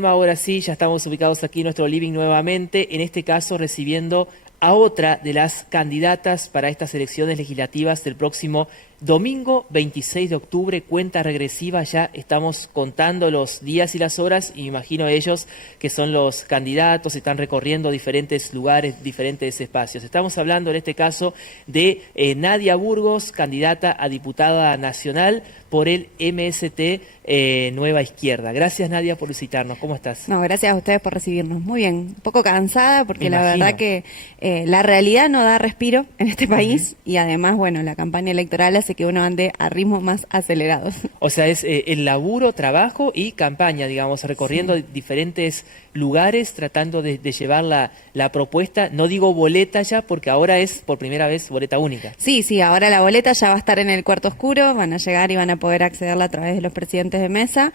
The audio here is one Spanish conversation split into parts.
Ahora sí, ya estamos ubicados aquí en nuestro living nuevamente, en este caso recibiendo a otra de las candidatas para estas elecciones legislativas del próximo domingo 26 de octubre, cuenta regresiva, ya estamos contando los días y las horas y me imagino ellos que son los candidatos, están recorriendo diferentes lugares, diferentes espacios. Estamos hablando en este caso de Nadia Burgos, candidata a diputada nacional por el MST Nueva Izquierda. Gracias, Nadia, por visitarnos. ¿Cómo estás? No, gracias a ustedes por recibirnos. Muy bien, un poco cansada porque la verdad que la realidad no da respiro en este país y además, bueno, la campaña electoral hace que uno ande a ritmos más acelerados. O sea, es el laburo, trabajo y campaña, digamos, recorriendo diferentes lugares, tratando de llevar la propuesta. No digo boleta ya, porque ahora es por primera vez boleta única. Sí, ahora la boleta ya va a estar en el cuarto oscuro, van a llegar y van a poder accederla a través de los presidentes de mesa,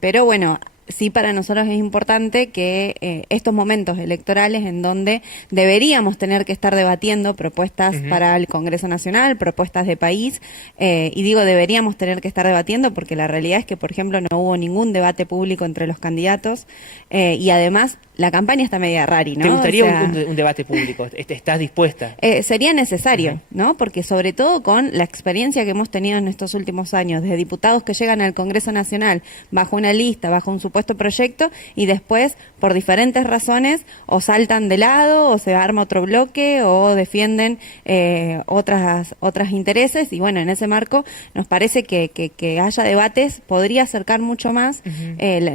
pero bueno, sí, para nosotros es importante que estos momentos electorales en donde deberíamos tener que estar debatiendo propuestas para el Congreso Nacional, propuestas de país, y digo deberíamos tener que estar debatiendo porque la realidad es que, por ejemplo, no hubo ningún debate público entre los candidatos y además la campaña está media rari, ¿no? ¿Te gustaría un debate público? ¿Estás dispuesta? Sería necesario, ¿no? Porque sobre todo con la experiencia que hemos tenido en estos últimos años de diputados que llegan al Congreso Nacional bajo una lista, bajo un supuesto proyecto y después, por diferentes razones, o saltan de lado o se arma otro bloque o defienden otras intereses y bueno, en ese marco nos parece que haya debates podría acercar mucho más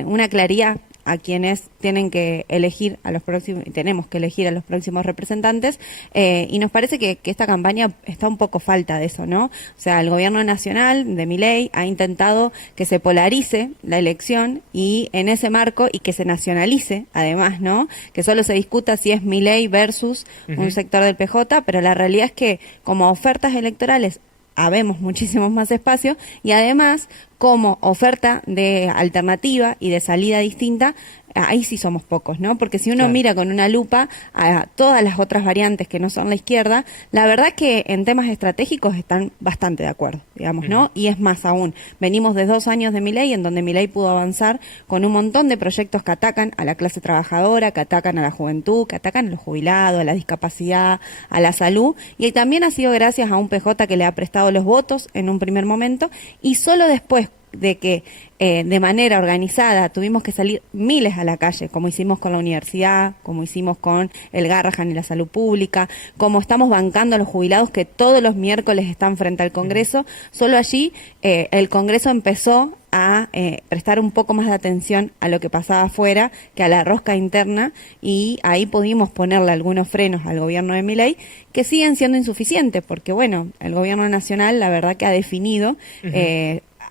una claridad a quienes tienen que elegir a los próximos, tenemos que elegir a los próximos representantes, y nos parece que esta campaña está un poco falta de eso, ¿no? O sea, el gobierno nacional de Milei ha intentado que se polarice la elección y en ese marco, y que se nacionalice, además, ¿no? Que solo se discuta si es Milei versus un sector del PJ, pero la realidad es que como ofertas electorales habemos muchísimos más espacios y además como oferta de alternativa y de salida distinta, ahí sí somos pocos, ¿no? Porque si uno mira con una lupa a todas las otras variantes que no son la izquierda, la verdad que en temas estratégicos están bastante de acuerdo, digamos, ¿no? Y es más aún, venimos de 2 años de Milei, en donde Milei pudo avanzar con un montón de proyectos que atacan a la clase trabajadora, que atacan a la juventud, que atacan a los jubilados, a la discapacidad, a la salud, y también ha sido gracias a un PJ que le ha prestado los votos en un primer momento, y solo después de que de manera organizada tuvimos que salir miles a la calle, como hicimos con la universidad, como hicimos con el Garrahan y la salud pública, como estamos bancando a los jubilados que todos los miércoles están frente al Congreso, solo allí el Congreso empezó a prestar un poco más de atención a lo que pasaba afuera que a la rosca interna y ahí pudimos ponerle algunos frenos al gobierno de Milei que siguen siendo insuficientes porque bueno, el gobierno nacional la verdad que ha definido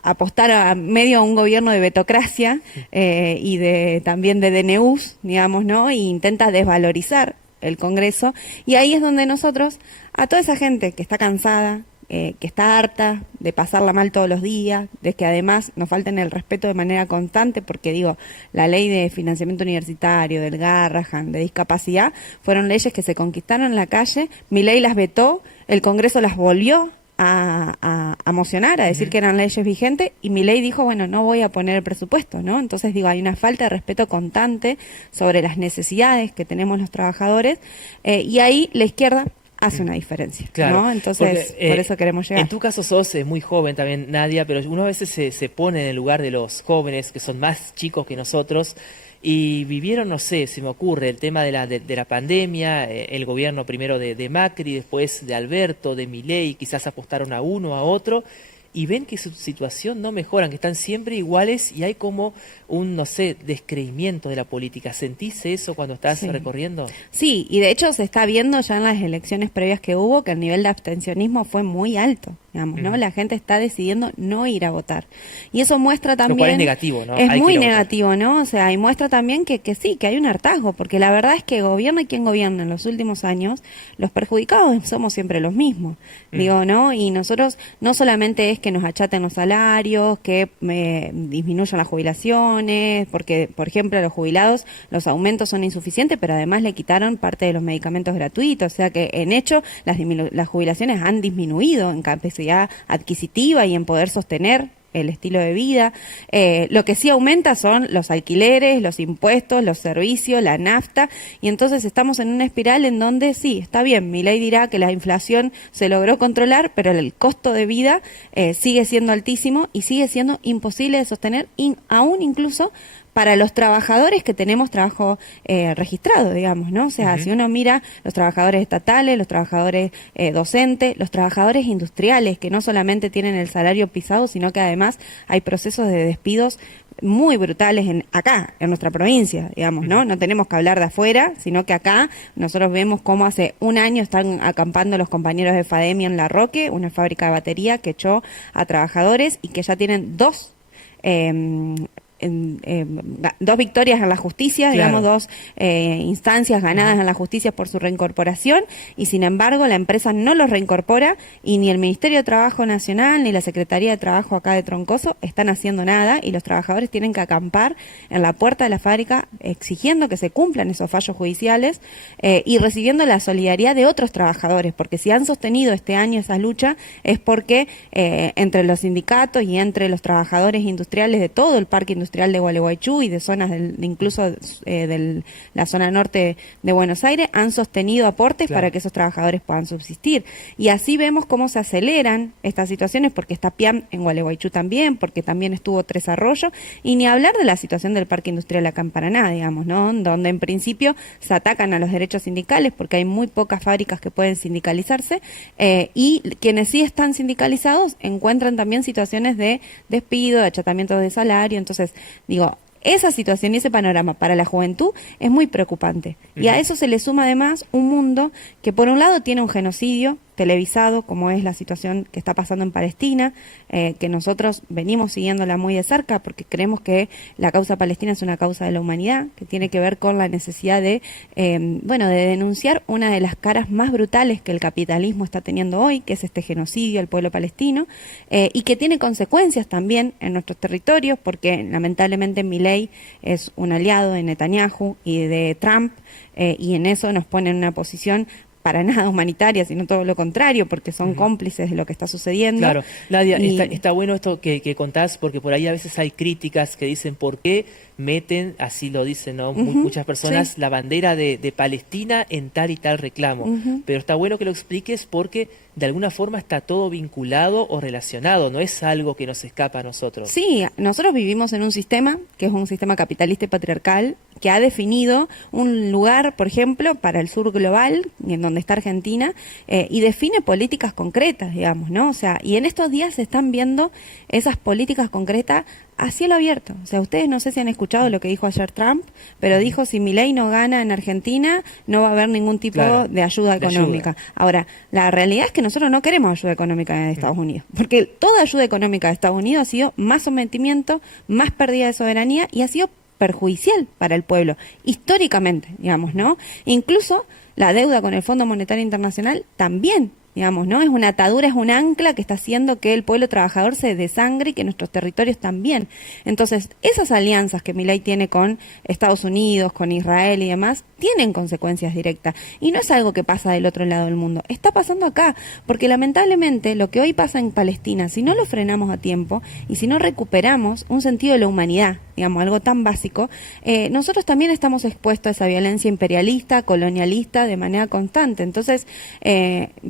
apostar a medio a un gobierno de betocracia y también de DNUs, digamos, ¿no? E intenta desvalorizar el Congreso y ahí es donde nosotros, a toda esa gente que está cansada, que está harta de pasarla mal todos los días, de que además nos falten el respeto de manera constante, porque digo, la ley de financiamiento universitario, del Garrahan, de discapacidad, fueron leyes que se conquistaron en la calle, Milei las vetó, el Congreso las volvió a mocionar, a decir que eran leyes vigentes y Milei dijo, bueno, no voy a poner el presupuesto, ¿no? Entonces digo, hay una falta de respeto constante sobre las necesidades que tenemos los trabajadores y ahí la izquierda hace una diferencia, ¿no? Entonces, porque, por eso queremos llegar. En tu caso sos muy joven también, Nadia, pero uno a veces se pone en el lugar de los jóvenes que son más chicos que nosotros y vivieron, no sé, se me ocurre, el tema de la pandemia, el gobierno primero de Macri, después de Alberto, de Milei, quizás apostaron a uno, a otro, y ven que su situación no mejora, que están siempre iguales y hay como un, no sé, descreimiento de la política. ¿Sentís eso cuando estás recorriendo? Sí, y de hecho se está viendo ya en las elecciones previas que hubo que el nivel de abstencionismo fue muy alto, digamos, ¿no? La gente está decidiendo no ir a votar. Y eso muestra también... Lo cual es negativo, ¿no? Es muy negativo, ¿no? O sea, y muestra también que sí, que hay un hartazgo, porque la verdad es que gobierna quien gobierna en los últimos años, los perjudicados somos siempre los mismos, digo, ¿no? Y nosotros no solamente es que nos achaten los salarios, que disminuyan las jubilaciones, porque, por ejemplo, a los jubilados los aumentos son insuficientes, pero además le quitaron parte de los medicamentos gratuitos, o sea que en hecho las jubilaciones han disminuido en capacidad adquisitiva y en poder sostener el estilo de vida. Lo que sí aumenta son los alquileres, los impuestos, los servicios, la nafta, y entonces estamos en una espiral en donde sí, está bien, Milei dirá que la inflación se logró controlar, pero el costo de vida sigue siendo altísimo y sigue siendo imposible de sostener, aún incluso para los trabajadores que tenemos trabajo registrado, digamos, ¿no? O sea, si uno mira los trabajadores estatales, los trabajadores docentes, los trabajadores industriales, que no solamente tienen el salario pisado, sino que además hay procesos de despidos muy brutales acá, en nuestra provincia, digamos, ¿no? No tenemos que hablar de afuera, sino que acá nosotros vemos cómo hace un año están acampando los compañeros de Fademi en La Roque, una fábrica de batería que echó a trabajadores y que ya tienen dos victorias en la justicia, digamos, Claro. dos instancias ganadas en la justicia por su reincorporación, y sin embargo la empresa no los reincorpora, y ni el Ministerio de Trabajo Nacional ni la Secretaría de Trabajo acá de Troncoso están haciendo nada, y los trabajadores tienen que acampar en la puerta de la fábrica exigiendo que se cumplan esos fallos judiciales y recibiendo la solidaridad de otros trabajadores, porque si han sostenido este año esa lucha es porque entre los sindicatos y entre los trabajadores industriales de todo el parque industrial de Gualeguaychú y de zonas incluso de la zona norte de Buenos Aires han sostenido aportes para que esos trabajadores puedan subsistir. Y así vemos cómo se aceleran estas situaciones, porque está PIAM en Gualeguaychú también, porque también estuvo Tres Arroyos, y ni hablar de la situación del parque industrial acá en Paraná, digamos, ¿no? Donde en principio se atacan a los derechos sindicales porque hay muy pocas fábricas que pueden sindicalizarse, y quienes sí están sindicalizados encuentran también situaciones de despido, de achatamiento de salario. Entonces, digo, esa situación y ese panorama para la juventud es muy preocupante. Y a eso se le suma además un mundo que por un lado tiene un genocidio televisado, como es la situación que está pasando en Palestina, que nosotros venimos siguiéndola muy de cerca porque creemos que la causa palestina es una causa de la humanidad, que tiene que ver con la necesidad de denunciar una de las caras más brutales que el capitalismo está teniendo hoy, que es este genocidio al pueblo palestino, y que tiene consecuencias también en nuestros territorios, porque lamentablemente Milei es un aliado de Netanyahu y de Trump, y en eso nos pone en una posición para nada humanitaria, sino todo lo contrario, porque son cómplices de lo que está sucediendo. Claro, Nadia, está bueno esto que contás, porque por ahí a veces hay críticas que dicen por qué meten, así lo dicen, ¿no? Muchas personas, la bandera de Palestina en tal y tal reclamo. Pero está bueno que lo expliques porque de alguna forma está todo vinculado o relacionado, no es algo que nos escapa a nosotros. Sí, nosotros vivimos en un sistema que es un sistema capitalista y patriarcal que ha definido un lugar, por ejemplo, para el sur global, en donde está Argentina, y define políticas concretas, digamos, ¿no? O sea, y en estos días se están viendo esas políticas concretas a cielo abierto. O sea, ustedes no sé si han escuchado lo que dijo ayer Trump, pero dijo si Milei no gana en Argentina, no va a haber ningún tipo de ayuda económica. Ahora, la realidad es que nosotros no queremos ayuda económica de Estados Unidos, porque toda ayuda económica de Estados Unidos ha sido más sometimiento, más pérdida de soberanía y ha sido perjudicial para el pueblo, históricamente, digamos, ¿no? Incluso la deuda con el Fondo Monetario Internacional también, digamos, ¿no? Es una atadura, es un ancla que está haciendo que el pueblo trabajador se desangre y que nuestros territorios también. Entonces, esas alianzas que Milei tiene con Estados Unidos, con Israel y demás, tienen consecuencias directas. Y no es algo que pasa del otro lado del mundo, está pasando acá, porque lamentablemente lo que hoy pasa en Palestina, si no lo frenamos a tiempo y si no recuperamos un sentido de la humanidad, digamos, algo tan básico, nosotros también estamos expuestos a esa violencia imperialista, colonialista, de manera constante. Entonces,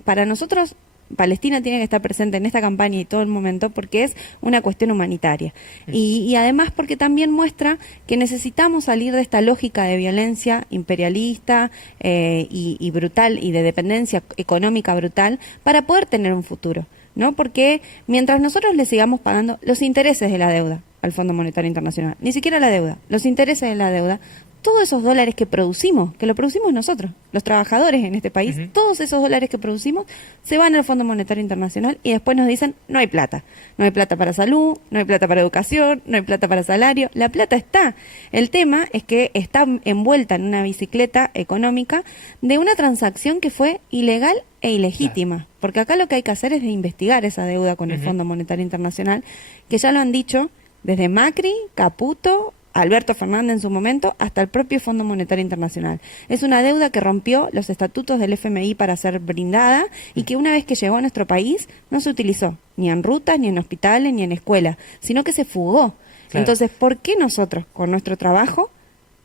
para nosotros Palestina tiene que estar presente en esta campaña y todo el momento porque es una cuestión humanitaria. Y además porque también muestra que necesitamos salir de esta lógica de violencia imperialista y brutal y de dependencia económica brutal para poder tener un futuro, ¿no? Porque mientras nosotros le sigamos pagando los intereses de la deuda al Fondo Monetario Internacional, ni siquiera la deuda, los intereses de la deuda, todos esos dólares que producimos, que lo producimos nosotros, los trabajadores en este país, todos esos dólares que producimos se van al Fondo Monetario Internacional y después nos dicen no hay plata. No hay plata para salud, no hay plata para educación, no hay plata para salario. La plata está. El tema es que está envuelta en una bicicleta económica de una transacción que fue ilegal e ilegítima. Porque acá lo que hay que hacer es de investigar esa deuda con el Fondo Monetario Internacional, que ya lo han dicho desde Macri, Caputo, Alberto Fernández en su momento, hasta el propio Fondo Monetario Internacional. Es una deuda que rompió los estatutos del FMI para ser brindada y que una vez que llegó a nuestro país no se utilizó ni en rutas, ni en hospitales, ni en escuelas, sino que se fugó. Claro. Entonces, ¿por qué nosotros con nuestro trabajo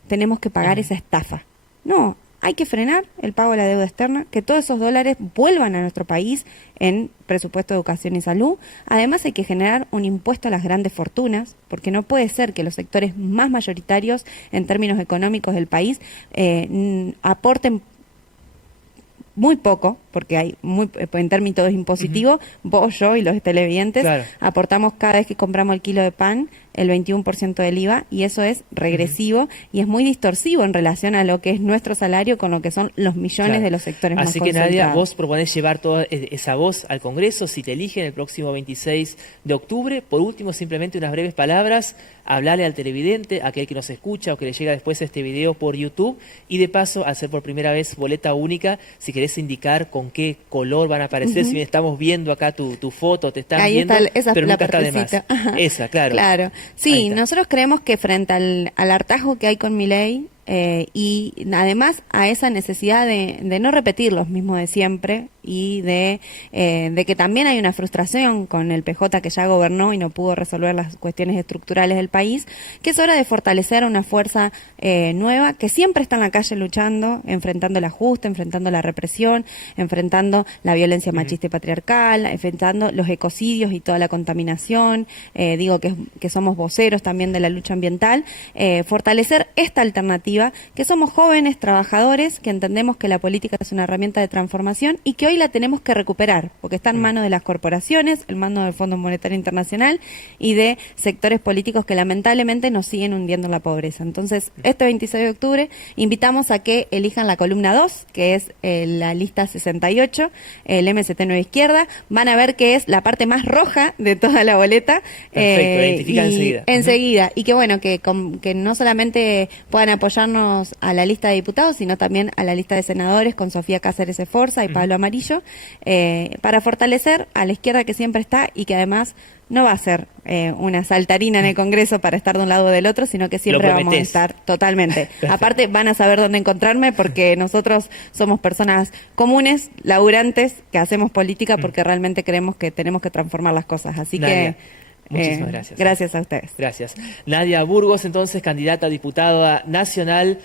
tenemos que pagar esa estafa? No, hay que frenar el pago de la deuda externa, que todos esos dólares vuelvan a nuestro país en presupuesto de educación y salud. Además hay que generar un impuesto a las grandes fortunas, porque no puede ser que los sectores más mayoritarios en términos económicos del país aporten muy poco, porque hay en términos impositivos, vos, yo y los televidentes, claro, aportamos cada vez que compramos el kilo de pan el 21% del IVA, y eso es regresivo y es muy distorsivo en relación a lo que es nuestro salario con lo que son los millones, claro, de los sectores más concentrados. Así que Nadia, vos proponés llevar toda esa voz al Congreso, si te eligen el próximo 26 de octubre. Por último, simplemente unas breves palabras, hablarle al televidente, a aquel que nos escucha o que le llega después este video por YouTube, y de paso, al ser por primera vez boleta única, si querés indicar con qué color van a aparecer, si bien estamos viendo acá tu foto, te están ahí viendo, está, pero nunca está de más. Ajá. Esa, claro. Claro. Sí, nosotros creemos que frente al hartazgo que hay con Milei, y además a esa necesidad de no repetir los mismos de siempre y de que también hay una frustración con el PJ que ya gobernó y no pudo resolver las cuestiones estructurales del país, que es hora de fortalecer una fuerza nueva que siempre está en la calle luchando, enfrentando el ajuste, enfrentando la represión, enfrentando la violencia machista y patriarcal, enfrentando los ecocidios y toda la contaminación. Digo que somos voceros también de la lucha ambiental. Fortalecer esta alternativa, que somos jóvenes trabajadores, que entendemos que la política es una herramienta de transformación y que hoy la tenemos que recuperar, porque está en manos de las corporaciones, en manos del Fondo Monetario Internacional y de sectores políticos que lamentablemente nos siguen hundiendo en la pobreza. Entonces, este 26 de octubre invitamos a que elijan la columna 2, que es la lista 68, el MST Nueva Izquierda. Van a ver que es la parte más roja de toda la boleta. Perfecto, identifican enseguida. Enseguida. Y que bueno, que no solamente puedan apoyarnos a la lista de diputados, sino también a la lista de senadores con Sofía Cáceres Esforza y Pablo Amarillo, para fortalecer a la izquierda que siempre está y que además no va a ser una saltarina en el Congreso para estar de un lado o del otro, sino que siempre vamos a estar totalmente. Aparte van a saber dónde encontrarme, porque nosotros somos personas comunes, laburantes, que hacemos política porque realmente creemos que tenemos que transformar las cosas. Así Nadia, muchísimas gracias. Gracias a ustedes. Gracias. Nadia Burgos, entonces, candidata a diputada nacional.